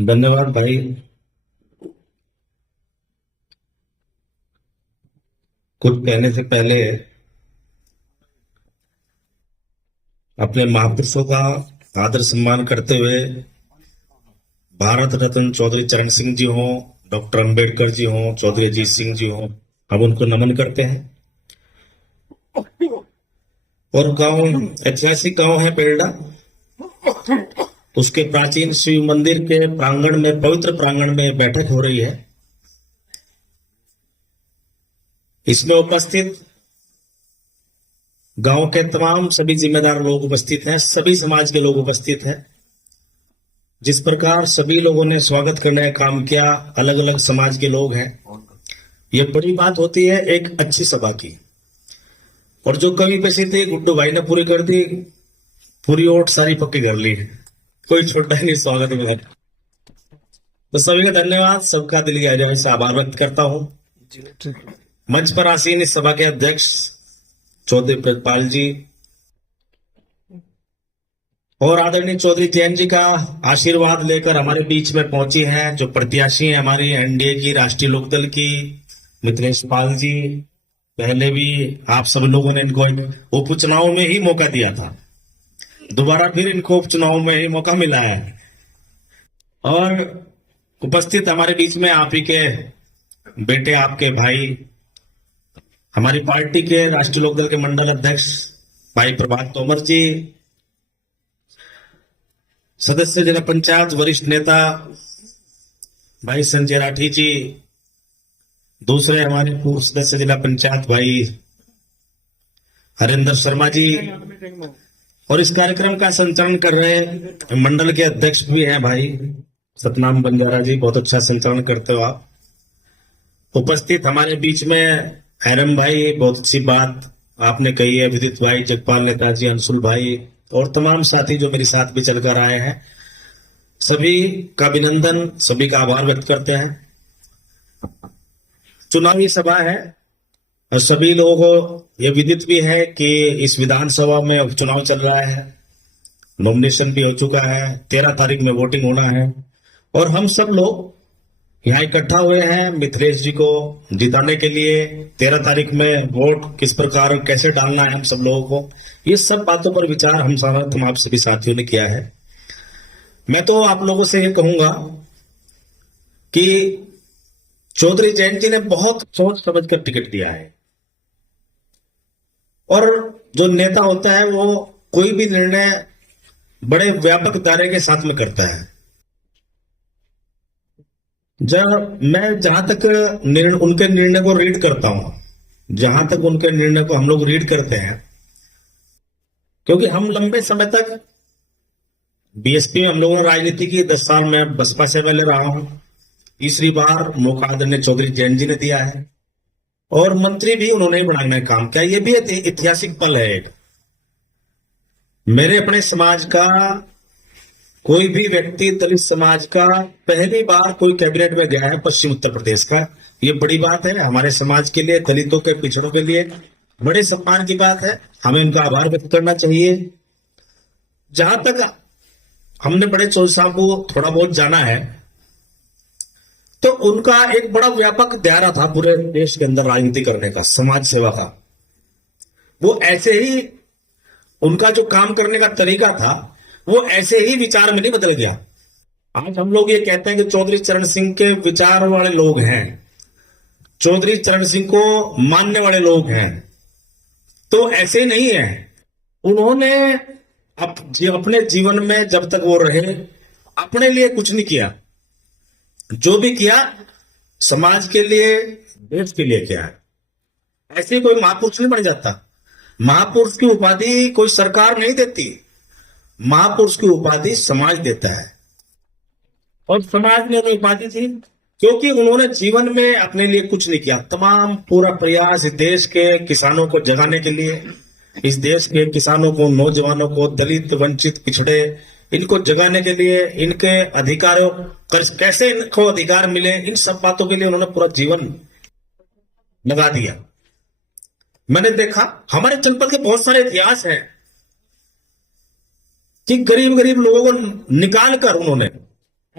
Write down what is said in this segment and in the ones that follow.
धन्यवाद भाई। कुछ कहने से पहले अपने महापुरुषों का आदर सम्मान करते हुए भारत रत्न चौधरी चरण सिंह जी हों, डॉक्टर अंबेडकर जी हों, चौधरी अजीत सिंह जी हों, हम उनको नमन करते हैं। और गांव, ऐतिहासिक गांव है पेड़डा, उसके प्राचीन शिव मंदिर के प्रांगण में, पवित्र प्रांगण में बैठक हो रही है। इसमें उपस्थित गांव के तमाम सभी जिम्मेदार लोग उपस्थित हैं, सभी समाज के लोग उपस्थित हैं। जिस प्रकार सभी लोगों ने स्वागत करने का काम किया, अलग अलग समाज के लोग हैं। ये बड़ी बात होती है एक अच्छी सभा की। और जो कमी पेशी थी गुड्डू भाई ने पूरी कर दी, पूरी ओट सारी पक्की कर ली, कोई छोटा ही नहीं स्वागत में। तो सभी का धन्यवाद, सबका दिल की गहराई से आभार व्यक्त करता हूं। मंच पर आसीन इस सभा के अध्यक्ष चौधरी प्रेतपाल जी और आदरणीय चौधरी जैन जी का आशीर्वाद लेकर हमारे बीच में पहुंची हैं, जो प्रत्याशी हैं हमारी एनडीए की, राष्ट्रीय लोकदल की, मिथिलेश पाल जी। पहले भी आप सब लोगों ने इनको उपचुनाव में ही मौका दिया था, दोबारा फिर इनको उपचुनाव में ही मौका मिला है। और उपस्थित हमारे बीच में आप ही के बेटे, आपके भाई, हमारी पार्टी के राष्ट्रीय लोकदल के मंडल अध्यक्ष भाई प्रभात तोमर जी, सदस्य जिला पंचायत वरिष्ठ नेता भाई संजय राठी जी, दूसरे हमारे पूर्व सदस्य जिला पंचायत भाई हरिंदर शर्मा जी, और इस कार्यक्रम का संचालन कर रहे मंडल के अध्यक्ष भी हैं भाई सतनाम बंजारा जी, बहुत अच्छा संचालन करते हो आप। उपस्थित हमारे बीच में हैरम भाई, बहुत अच्छी बात आपने कही है, विदित भाई, जगपाल नेताजी, अंशुल भाई और तमाम साथी जो मेरे साथ भी चलकर आए हैं, सभी का अभिनंदन, सभी का आभार व्यक्त करते हैं। चुनावी सभा है और सभी लोगों को यह विदित भी है कि इस विधानसभा में उपचुनाव चल रहा है, नॉमिनेशन भी हो चुका है, 13 तारीख में वोटिंग होना है और हम सब लोग यहाँ इकट्ठा हुए हैं मिथिलेश जी को जिताने के लिए। 13 तारीख में वोट किस प्रकार और कैसे डालना है हम सब लोगों को, ये सब बातों पर विचार हम आप सभी साथियों ने किया है। मैं तो आप लोगों से ये कहूंगा कि चौधरी जैन जी ने बहुत सोच समझ कर टिकट दिया है और जो नेता होता है वो कोई भी निर्णय बड़े व्यापक दायरे के साथ में करता है। जहां तक उनके निर्णय को रीड करता हूं, जहां तक उनके निर्णय को हम लोग रीड करते हैं, क्योंकि हम लंबे समय तक बीएसपी में हम लोगों ने राजनीति की, 10 साल में बसपा से पहले रहा हूं, तीसरी बार मौका आदरणीय चौधरी जैन जी ने दिया है और मंत्री भी उन्होंने ही बनाने का काम किया। ये भी ऐतिहासिक पल है एक। मेरे अपने समाज का कोई भी व्यक्ति, दलित समाज का, पहली बार कोई कैबिनेट में गया है पश्चिम उत्तर प्रदेश का, ये बड़ी बात है हमारे समाज के लिए, दलितों के, पिछड़ों के लिए बड़े सम्मान की बात है, हमें उनका आभार व्यक्त करना चाहिए। जहां तक हमने बड़े चौधरी साहब को थोड़ा बहुत जाना है, तो उनका एक बड़ा व्यापक दायरा था पूरे देश के अंदर राजनीति करने का, समाज सेवा का। वो ऐसे ही, उनका जो काम करने का तरीका था वो ऐसे ही विचार में नहीं बदल गया। आज हम लोग ये कहते हैं कि चौधरी चरण सिंह के विचार वाले लोग हैं, चौधरी चरण सिंह को मानने वाले लोग हैं, तो ऐसे नहीं है। उन्होंने अपने जीवन में जब तक वो रहे अपने लिए कुछ नहीं किया, जो भी किया समाज के लिए, देश के लिए किया है। ऐसे कोई महापुरुष नहीं बन जाता। महापुरुष की उपाधि कोई सरकार नहीं देती, महापुरुष की उपाधि समाज देता है और समाज ने उन्हें उपाधि दी क्योंकि उन्होंने जीवन में अपने लिए कुछ नहीं किया। तमाम पूरा प्रयास इस देश के किसानों को जगाने के लिए, इस देश के किसानों को, नौजवानों को, दलित, वंचित, पिछड़े, इनको जगाने के लिए, इनके अधिकारों, कैसे इनको अधिकार मिले, इन सब बातों के लिए उन्होंने पूरा जीवन लगा दिया। मैंने देखा हमारे जनपद के बहुत सारे इतिहास हैं कि गरीब गरीब लोगों को निकाल कर उन्होंने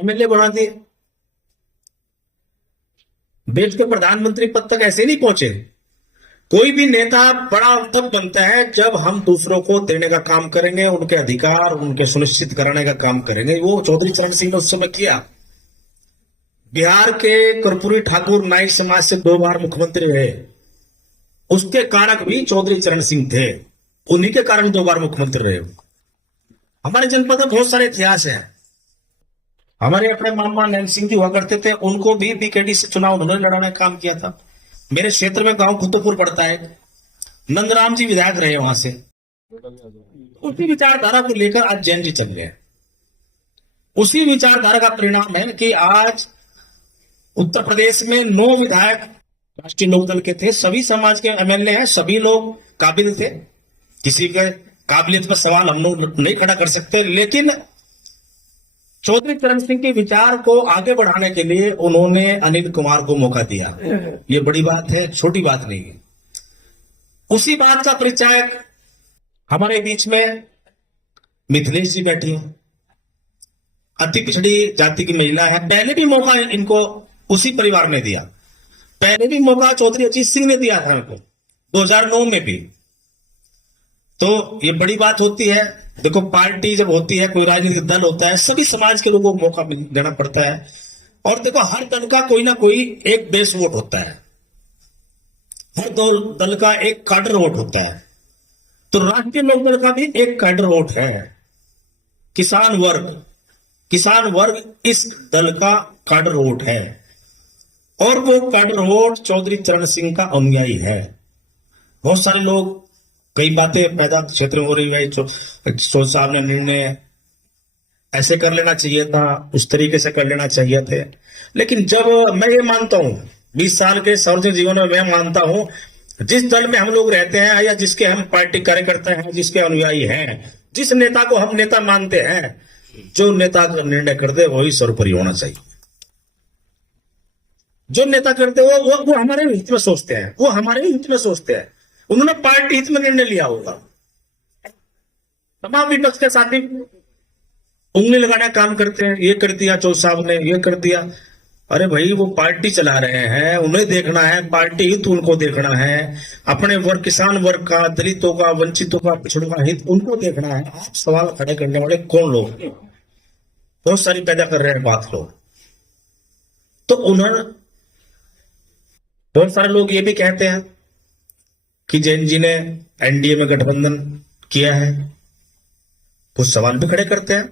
एमएलए बना दिए। देश के प्रधानमंत्री पद तक ऐसे नहीं पहुंचे। कोई भी नेता बड़ा तब बनता है जब हम दूसरों को देने का काम करेंगे, उनके अधिकार उनके सुनिश्चित कराने का काम करेंगे। वो चौधरी चरण सिंह ने उस समय किया। बिहार के कर्पूरी ठाकुर नाइक समाज से 2 बार मुख्यमंत्री रहे, उसके कारक भी चौधरी चरण सिंह थे। उन्हीं के कारण 2 बार मुख्यमंत्री रहे। हमारे जनपद में बहुत सारे इतिहास है। हमारे अपने मामा नैन सिंह जी हुआ करते थे, उनको भी बीकेडी से चुनाव उन्होंने लड़ाने का काम किया था। मेरे क्षेत्र में गांव खुतुपुर पड़ता है, नंदराम जी विधायक रहे वहां से। उसी विचारधारा को लेकर आज जैन जी चल रहे हैं। उसी विचारधारा का परिणाम है कि आज उत्तर प्रदेश में 9 विधायक राष्ट्रीय लोकदल के थे। सभी समाज के एमएलए हैं, सभी लोग काबिल थे। किसी के काबिलियत पर सवाल हम लोग नहीं खड़ा कर सकते, लेकिन चौधरी चरण सिंह के विचार को आगे बढ़ाने के लिए उन्होंने अनिल कुमार को मौका दिया। ये बड़ी बात है, छोटी बात नहीं है। उसी बात का परिचायक हमारे बीच में मिथिलेश जी बैठी हैं, अति पिछड़ी जाति की महिला है। पहले भी मौका इनको उसी परिवार ने दिया। पहले भी मौका चौधरी अजीत सिंह ने दिया था इनको 2009 में भी। तो ये बड़ी बात होती है। देखो, पार्टी जब होती है, कोई राजनीतिक दल होता है, सभी समाज के लोगों को मौका देना पड़ता है। और देखो, हर दल का कोई ना कोई एक बेस वोट होता है, हर दल का एक काडर वोट होता है। तो राष्ट्रीय लोकदल का भी एक काडर वोट है, किसान वर्ग इस दल का काडर वोट है। और वो काडर वोट चौधरी चरण सिंह का अनुयायी है। बहुत सारे लोग, कई बातें पैदा क्षेत्र में हो रही है। साहब ने निर्णय ऐसे कर लेना चाहिए था, उस तरीके से कर लेना चाहिए थे। लेकिन जब मैं ये मानता हूं, 20 साल के सार्वजनिक जीवन में मैं मानता हूं, जिस दल में हम लोग रहते हैं या जिसके हम पार्टी कार्यकर्ता हैं, जिसके अनुयायी हैं, जिस नेता को हम नेता मानते हैं, जो नेता का निर्णय कर दे वही सर्वोपरि होना चाहिए। जो नेता करते वो हमारे हित में सोचते हैं, वो हमारे हित में सोचते हैं। उन्होंने पार्टी हित में निर्णय लिया होगा। तमाम विपक्ष के साथी उंगली लगाने का काम करते हैं, ये कर दिया चौधरी साहब ने, ये कर दिया। अरे भाई, वो पार्टी चला रहे हैं, उन्हें देखना है, पार्टी हित उनको देखना है। अपने वर्ग, किसान वर्ग का, दलितों का, वंचितों का, पिछड़ों का हित उनको देखना है। आप सवाल खड़े करने वाले कौन लोग? बहुत सारी पैदा कर रहे हैं बात लोग। तो उन्होंने, बहुत सारे लोग ये भी कहते हैं कि जैन जी ने एनडीए में गठबंधन किया है। कुछ सवाल भी खड़े करते हैं,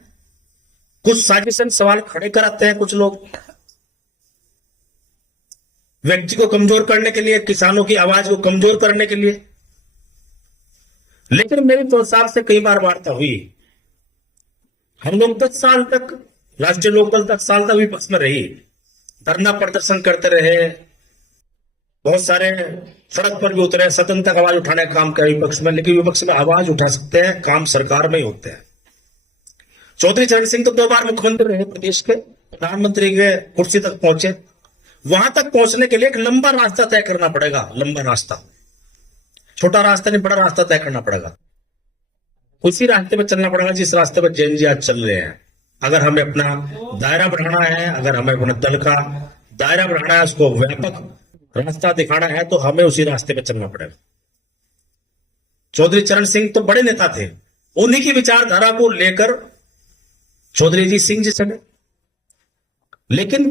कुछ साजिशन सवाल खड़े कराते हैं कुछ लोग, व्यक्ति को कमजोर करने के लिए, किसानों की आवाज को कमजोर करने के लिए। लेकिन मेरी तो साहब से कई बार वार्ता हुई। हम लोग 10 साल तक, राष्ट्रीय लोकदल 10 साल तक विपक्ष में रही, धरना प्रदर्शन करते रहे, बहुत सारे सड़क पर भी उतरे, सदन तक आवाज उठाने का काम किया विपक्ष में। लेकिन विपक्ष में आवाज उठा सकते हैं, काम सरकार में ही होते हैं। चौधरी चरण सिंह तो 2 बार मुख्यमंत्री रहे, प्रदेश के प्रधानमंत्री के कुर्सी तक पहुंचे। वहां तक पहुंचने के लिए एक लंबा रास्ता तय करना पड़ेगा। लंबा रास्ता, छोटा रास्ता नहीं, बड़ा रास्ता तय करना पड़ेगा। उसी रास्ते पर चलना पड़ेगा जिस रास्ते पर जैन जी आज चल रहे हैं। अगर हमें अपना दायरा बढ़ाना है, अगर हमें अपने दल का दायरा बढ़ाना है, उसको व्यापक रास्ता दिखाना है, तो हमें उसी रास्ते पे चलना पड़ेगा। चौधरी चरण सिंह तो बड़े नेता थे, उन्हीं की विचारधारा को लेकर चौधरी अजीत सिंह जी चले। लेकिन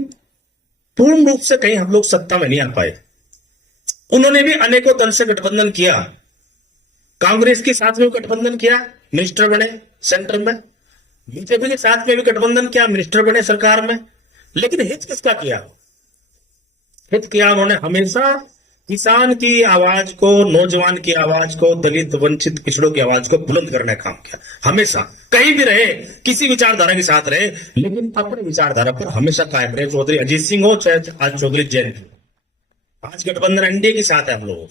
पूर्ण रूप से कहीं हम लोग सत्ता में नहीं आ पाए। उन्होंने भी अनेकों दल से गठबंधन किया, कांग्रेस के साथ में गठबंधन किया, मिनिस्टर बने सेंटर में, बीजेपी के साथ में भी गठबंधन किया, मिनिस्टर बने सरकार में। लेकिन हित किसका किया? हित किया उन्होंने हमेशा किसान की आवाज को, नौजवान की आवाज को, दलित वंचित पिछड़ों की आवाज को बुलंद करने का काम किया। हमेशा कहीं भी रहे, किसी विचारधारा के साथ रहे, लेकिन अपनी विचारधारा पर हमेशा कायम रहे। चौधरी अजीत सिंह हो चाहे आज चौधरी जैन, आज गठबंधन एनडीए के साथ है। हम लोग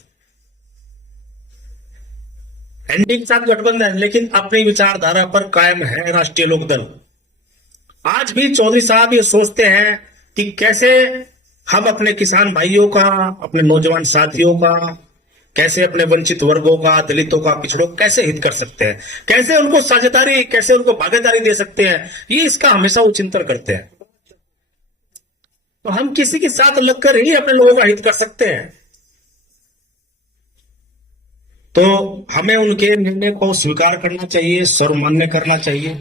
एनडीए के साथ गठबंधन है, लेकिन अपनी विचारधारा पर कायम है राष्ट्रीय लोकदल। आज भी चौधरी साहब ये सोचते हैं कि कैसे हम अपने किसान भाइयों का, अपने नौजवान साथियों का, कैसे अपने वंचित वर्गों का, दलितों का, पिछड़ों कैसे हित कर सकते हैं, कैसे उनको साझेदारी, कैसे उनको भागीदारी दे सकते हैं। ये इसका हमेशा वो चिंतन करते हैं। तो हम किसी के साथ लगकर ही अपने लोगों का हित कर सकते हैं। तो हमें उनके निर्णय को स्वीकार करना चाहिए, सर्वमान्य करना चाहिए।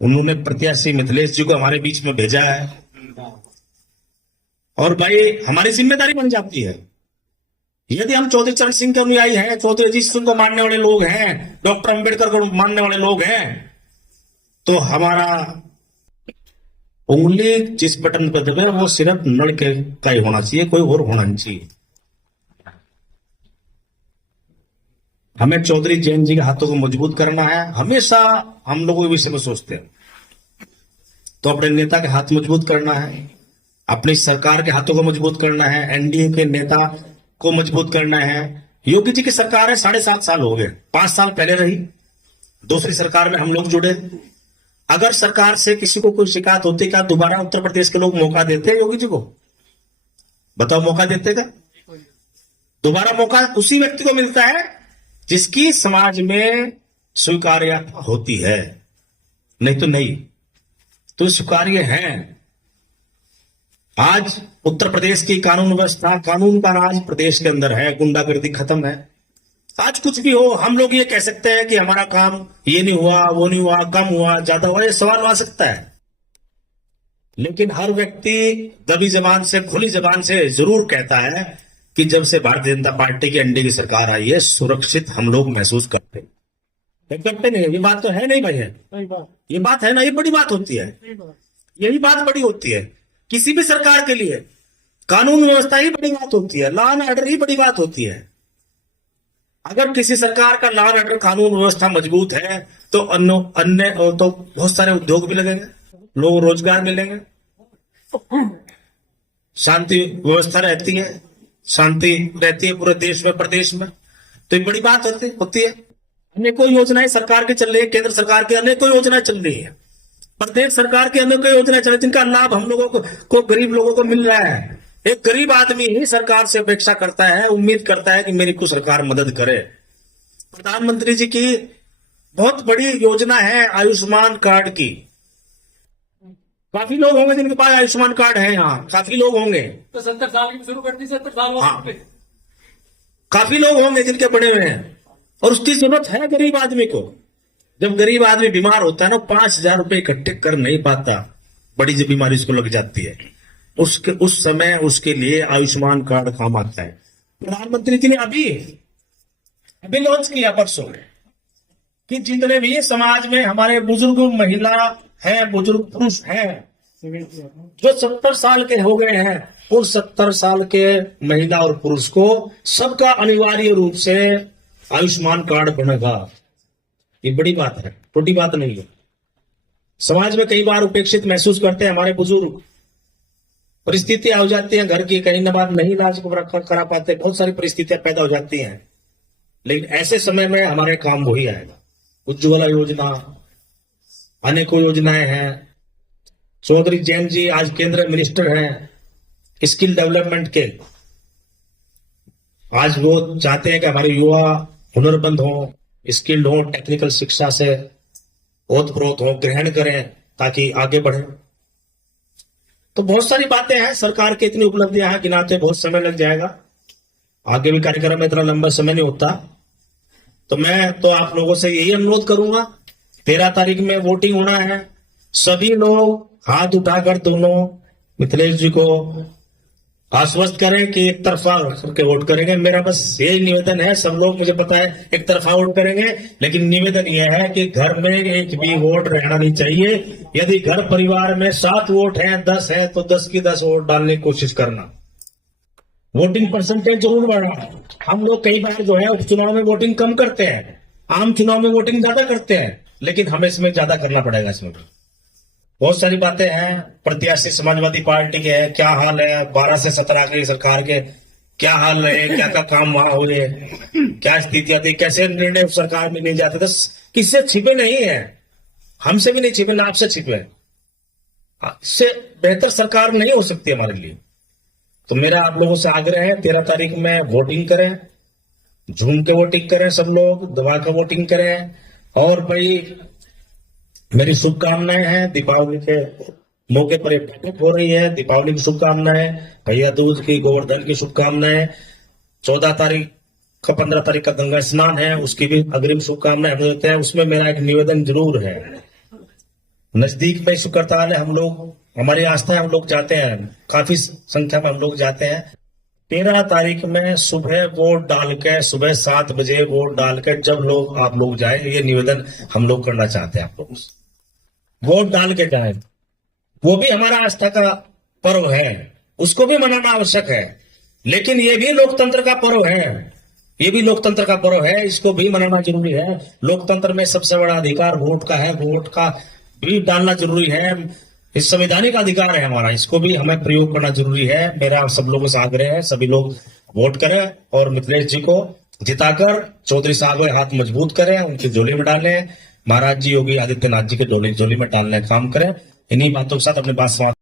उन्होंने प्रत्याशी मिथिलेश जी को हमारे बीच में भेजा है, और भाई हमारी जिम्मेदारी बन जाती है, यदि हम चौधरी चरण सिंह के अनुयायी हैं, चौधरी अजीत सिंह को मानने वाले लोग हैं, डॉक्टर अंबेडकर को मानने वाले लोग हैं, तो हमारा उंगली जिस बटन पर दबे वो सिर्फ नल के का ही होना चाहिए, कोई और होना नहीं चाहिए। हमें चौधरी जैन जी के हाथों को मजबूत करना है। हमेशा हम लोगों के विषय में सोचते हैं, तो अपने नेता के हाथ मजबूत करना है, अपनी सरकार के हाथों को मजबूत करना है, एनडीए के नेता को मजबूत करना है। योगी जी की सरकार है, 7.5 साल हो गए, 5 साल पहले रही, दूसरी सरकार में हम लोग जुड़े। अगर सरकार से किसी को कोई शिकायत होती, क्या दोबारा उत्तर प्रदेश के लोग मौका देते हैं योगी जी को? बताओ, मौका देते क्या? दोबारा मौका उसी व्यक्ति को मिलता है जिसकी समाज में स्वीकार्यता होती है, नहीं तो नहीं। तो स्वीकार्य है। आज उत्तर प्रदेश की कानून व्यवस्था, कानून का राज प्रदेश के अंदर है, गुंडागर्दी खत्म है। आज कुछ भी हो, हम लोग ये कह सकते हैं कि हमारा काम ये नहीं हुआ, वो नहीं हुआ, कम हुआ, ज्यादा हुआ, ये सवाल आ सकता है। लेकिन हर व्यक्ति दबी जबान से, खुली जबान से जरूर कहता है कि जब से भारतीय जनता पार्टी की एनडीए की सरकार आई है, सुरक्षित हम लोग महसूस करते नहीं। ये बात तो है नहीं भाई, है ये बात है ना, ये बड़ी बात होती है, यही बात बड़ी होती है। किसी भी सरकार के लिए कानून व्यवस्था ही बड़ी बात होती है, लॉ एंड ऑर्डर ही बड़ी बात होती है। अगर किसी सरकार का लॉ एंड ऑर्डर, कानून व्यवस्था मजबूत है, तो अन्य तो बहुत सारे उद्योग भी लगेंगे, लोग रोजगार मिलेंगे, शांति व्यवस्था रहती है, शांति रहती है पूरे देश में, प्रदेश में। तो ये बड़ी बात होती है। अनेकों योजनाएं सरकार की चल रही है, केंद्र सरकार की अनेकों योजनाएं चल रही है, प्रदेश सरकार की अनेकों योजनाएं चल रही है, जिनका लाभ हम लोगों को गरीब लोगों को मिल रहा है। एक गरीब आदमी ही सरकार से अपेक्षा करता है, उम्मीद करता है कि मेरी को सरकार मदद करे। प्रधानमंत्री जी की बहुत बड़ी योजना है आयुष्मान कार्ड की। काफी लोग होंगे जिनके पास आयुष्मान कार्ड है, यहाँ काफी लोग होंगे, तो 70 साल की शुरू कर दी, 70 साल हाँ, काफी लोग होंगे जिनके बने हुए हैं, और उसकी जरूरत है गरीब आदमी को। जब गरीब आदमी बीमार होता है ना, 5,000 रुपए इकट्ठे कर नहीं पाता, बड़ी जो बीमारी उसको लग जाती है, उस समय उसके लिए आयुष्मान कार्ड काम आता है। प्रधानमंत्री जी ने अभी लॉन्च किया परसों, कि जितने भी समाज में हमारे बुजुर्ग महिला हैं, बुजुर्ग पुरुष हैं, जो 70 साल के हो गए हैं, उन 70 साल के महिला और पुरुष को सबका अनिवार्य रूप से आयुष्मान कार्ड बनेगा। ये बड़ी बात है, छोटी बात नहीं है। समाज में कई बार उपेक्षित महसूस करते हैं हमारे बुजुर्ग, परिस्थितियां हो जाती हैं घर की, कहीं ना बात नहीं इलाज करा पाते, बहुत सारी परिस्थितियां पैदा हो जाती हैं। लेकिन ऐसे समय में हमारे काम वही आएगा। उज्ज्वला योजना, अनेकों योजनाएं हैं। चौधरी जैन जी आज केंद्रीय मिनिस्टर हैं स्किल डेवलपमेंट के। आज वो चाहते हैं कि हमारे युवा हुनरमंद हो, स्किल्ड हो, टेक्निकल शिक्षा से ओतप्रोत हो, ग्रहण करें ताकि आगे बढ़े। तो बहुत सारी बातें हैं, सरकार की इतनी उपलब्धियां हैं, गिनाते बहुत समय लग जाएगा। आगे भी कार्यक्रम में इतना लंबा समय नहीं होता। तो मैं तो आप लोगों से यही अनुरोध करूंगा, 13 तारीख में वोटिंग होना है। सभी लोग हाथ उठाकर दोनों मिथिलेश जी को आश्वस्त करें कि एक तरफा करके वोट करेंगे। मेरा बस यही निवेदन है। सब लोग मुझे पता है एक तरफा वोट करेंगे, लेकिन निवेदन यह है कि घर में एक भी वोट रहना नहीं चाहिए। यदि घर परिवार में 7 वोट हैं, 10 है, तो 10 की 10 वोट डालने की कोशिश करना। वोटिंग परसेंटेज जरूर बढ़ा। हम लोग कई बार जो है उपचुनाव में वोटिंग कम करते हैं, आम चुनाव में वोटिंग ज्यादा करते हैं, लेकिन हमें इसमें ज्यादा करना पड़ेगा। इसमें बहुत सारी बातें हैं। प्रत्याशी समाजवादी पार्टी के है, क्या हाल है 12 से 17 की सरकार के, क्या हाल रहे, क्या क्या काम वहां हुए, क्या स्थितियां थी, कैसे निर्णय सरकार में लिए जाते थे, किससे छिपे नहीं है, हमसे भी नहीं छिपे, ना आपसे छिपे। इससे बेहतर सरकार नहीं हो सकती हमारे लिए। तो मेरा आप लोगों से आग्रह है, 13 तारीख में वोटिंग करें, झूम के वोटिंग करें, सब लोग दबा कर वोटिंग करें। और भाई मेरी शुभकामनाएं हैं दीपावली के मौके पर एक बैठक हो रही है। दीपावली की शुभकामनाएं, भैया दूज की, गोवर्धन की शुभकामनाएं। 14 तारीख का 15 तारीख का गंगा स्नान है, उसकी भी अग्रिम शुभकामनाएं हम देते हैं। उसमें मेरा एक निवेदन जरूर है, नजदीक में शुक्रताल है, हम लोग, हमारी आस्था है, हम लोग जाते हैं, काफी संख्या में हम लोग जाते हैं। 13 तारीख में सुबह वोट डाल के, सुबह 7 बजे वोट डाल के जब लोग, आप लोग जाए, ये निवेदन हम लोग करना चाहते हैं। आप लोग वोट डाल के जाए, वो भी हमारा आस्था का पर्व है, उसको भी मनाना आवश्यक है। लेकिन ये भी लोकतंत्र का पर्व है, ये भी लोकतंत्र का पर्व है, इसको भी मनाना जरूरी है। लोकतंत्र में सबसे बड़ा अधिकार वोट का है, वोट का भी डालना जरूरी है। इस संवैधानिक अधिकार है हमारा, इसको भी हमें प्रयोग करना जरूरी है। मेरा आप सब लोगों से आग्रह है, सभी लोग वोट करें और मिथिलेश जी को जिताकर चौधरी साहब के हाथ मजबूत करें, उनकी झोली में डालें। महाराज जी योगी आदित्यनाथ जी के झोली में डालने का काम करें। इन्हीं बातों के साथ अपने बात समाप्त